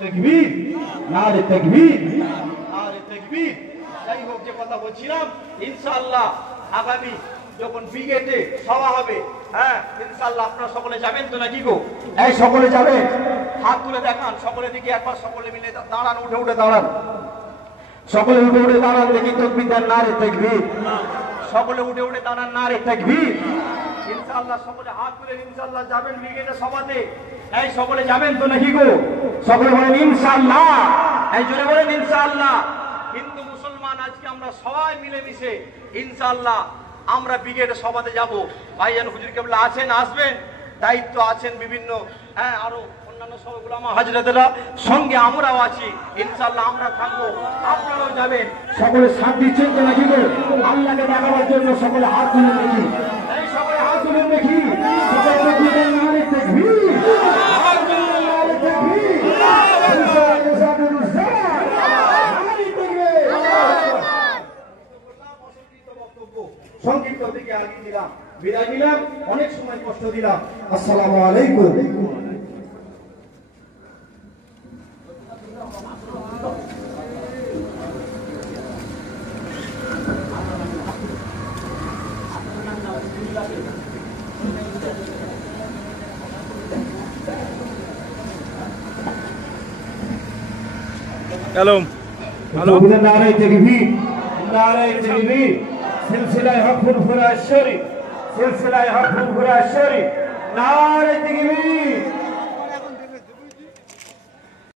তাকবীর, নারে তাকবীর, নারে তাকবীর। যাই হোক, যে কথা বলছিলাম, ইনশাআল্লাহ আগামী যখন ব্রিগেডে সভা হবে, হ্যাঁ ইনশাআল্লাহ আপনারা সকলে যাবেন তো নাকি গো? এই সকলে যাবেন, হাত তুলে দেখান সকলে, দিকে একবার সকলে মিলে দাঁড়ান, উঠে উঠে দাঁড়ান, সকলে উঠে উঠে দাঁড়ান, দেখি তাকবীর দেন, নারে তাকবীর। সকলে উঠে উঠে দাঁড়ান, নারে তাকবীর। ইনশাআল্লাহ সকলে হাত তুলে ইনশাআল্লাহ যাবেন ব্রিগেডে সভাতে। এই সকলে যাবেন তো নাকি গো? সকলে বলেন ইনশাআল্লাহ, এই জোরে বলেন ইনশাআল্লাহ। হিন্দু মুসলমান আজকে আমরা সবাই মিলেমিশে ইনশাআল্লাহ আমরা ব্রিগেডে সভাতে যাব। ভাইজান হুজুর কেবলা আছেন, আসবেন, দায়িত্ব আছেন বিভিন্ন, হ্যাঁ আরো অন্যান্য সবগুলো আমার হাজরাতেরা সঙ্গে আমরাও আছি, ইনশাআল্লাহ আমরা থাকবো, আপনারাও যাবেন। সকলে সাথ দিচ্ছেন তো নাকি গো? আল্লাহকে দেখাবার জন্য সকলে হাত তুলে দেখি, এই সকলে হাত তুলে দেখি, সকলে তাকবীর, নারে তাকবীর, নারে তাকবীর, সংক্ষিপ্ত থেকে আগে দিলাম, বিদায় দিলাম, অনেক সময় কষ্ট দিলাম। আসসালামু আলাইকুম। হ্যালো হ্যালো, নারে তাকবীর, নারে তাকবীর। সিলসিলায়ে হক ফুরফুরা শরীফ, সিলসিলায়ে হক ফুরফুরা শরীফ, নারে তাকবীর।